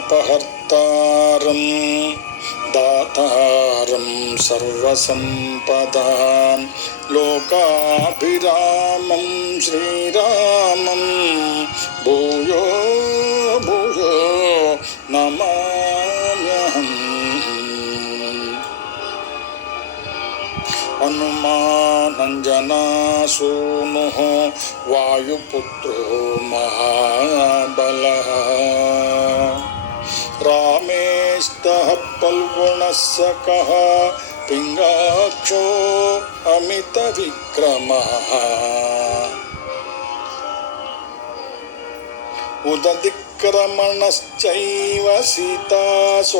పాపహర్తారం దాతారం సర్వసంపదాం లోకాభిరామం శ్రీరామం భూయో భూయో నమామ్యహం. హనుమానంజనాసూనుః వాయుపుత్రో మహాబలః రామేష్టః పల్గుణః సఖః పింగాక్షో అమితవిక్రమః ఉదతిక్రమణశ్చైవ సీతాశోకవినాశకః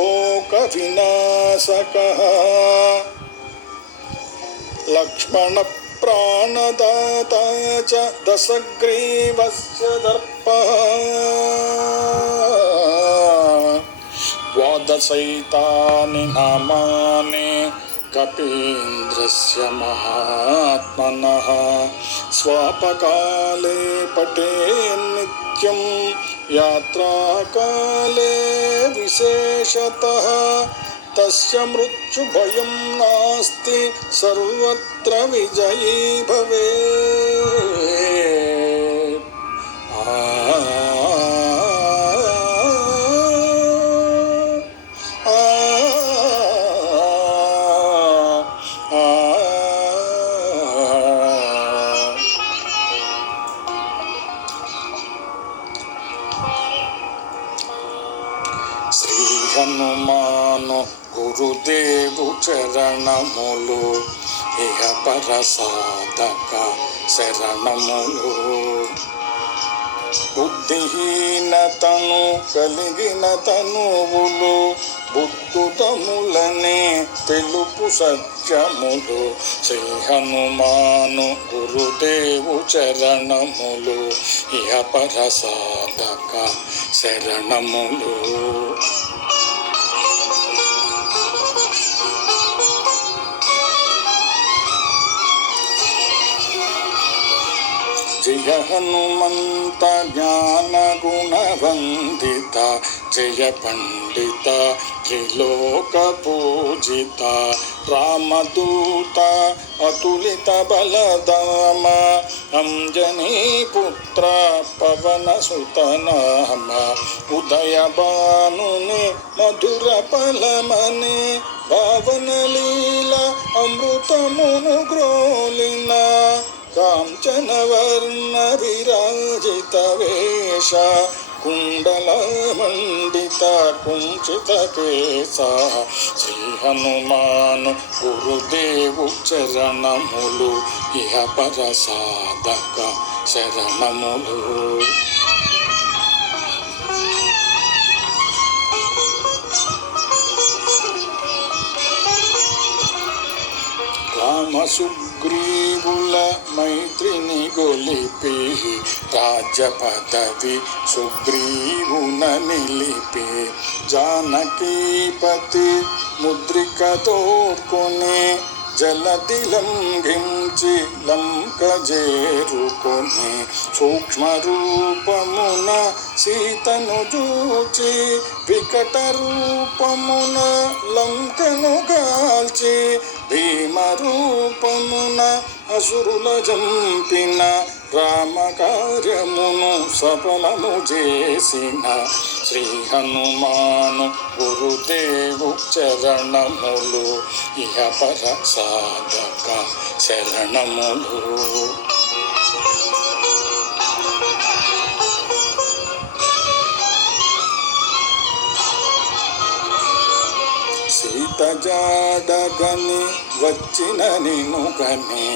లక్ష్మణ ప్రాణదాతా చ దశగ్రీవస్య దర్పః ద్వాదశైతాని నామాని కపీంద్రస్య మహాత్మనః స్వాపకాలే పఠే నిత్యం యాత్రాకాలే విశేషతః తస్య మృత్యుభయం నాస్తి సర్వత్ర విజయీ భవేత్. శ్రీ హనుమాను గురుదేవు చరణములు ఇహ పరసాధక శరణములు. బుద్ధిహీనతను కలిగిన తనువులు బుద్ధుతములనే తెలుపు సత్యములు. శ్రీ హనుమాను గురుదేవు చరణములు ఇహ పరసాధక శరణములు. జయ హనుమంత జ్ఞాన గుణవందిత జయ పండిత త్రిలోక పూజిత రామదూత అతులిత బలధామ అంజనీ పుత్ర పవన సుతనామ ఉదయ భానుని మధుర ఫలమని భావన లీల అమృతమును గ్రోలిన కాంచన వర్ణ విరాజిత వేష కుండల మండిత కుంచిత కేశ. శ్రీ హనుమాను గురుదేవు చరణములు ఇహ పరసాధక శరణములు. రామ సుగ్రీవుల మైత్రిని గొలిపి రాజ్య పదవి సుగ్రీవున నిలిపి జానకీపతి ముద్రిక తోర్కొని జలది లంఘించి లంక చేరుకొని సూక్ష్మ రూపమున సీతను చూచి వికట రూపమున లంకను గాల్చి భీమ రూపమున అసురుల జంపిన రామ కార్యమును సఫలము చేసిన శ్రీ హనుమాను గురుదేవు చరణములు ఇహ పరసాధక శరణములు. సీత జాడగని వచ్చిన నిను గని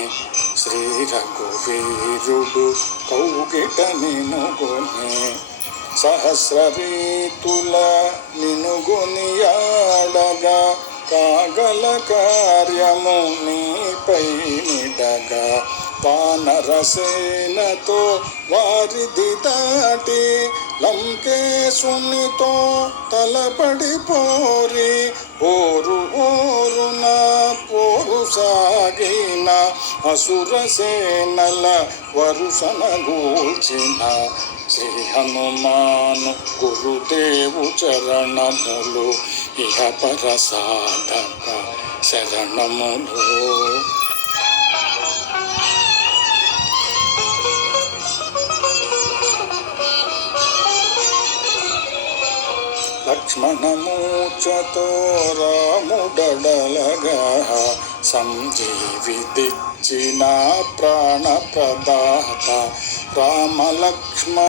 శ్రీ రఘువీరుడు కౌగిట నిను గొని సహస్ర రీతుల నిను గొనియాడగా కాగల కార్యము నీపై నిడగా వానరసేనతో వారిది దాటి లంకేశునితో తలపడి పోరి పోరు ఓరున పోరు సాగిన అసురసేనల వరుసన గూల్చిన శ్రీ హనుమాను గురుదేవు చరణములు ఇహ పర సాధక శరణములు. లక్ష్మణమూర్ఛతో రాముడడలగా సంజీవితిచ్చిన ప్రాణప్రదాత రామలక్ష్మణ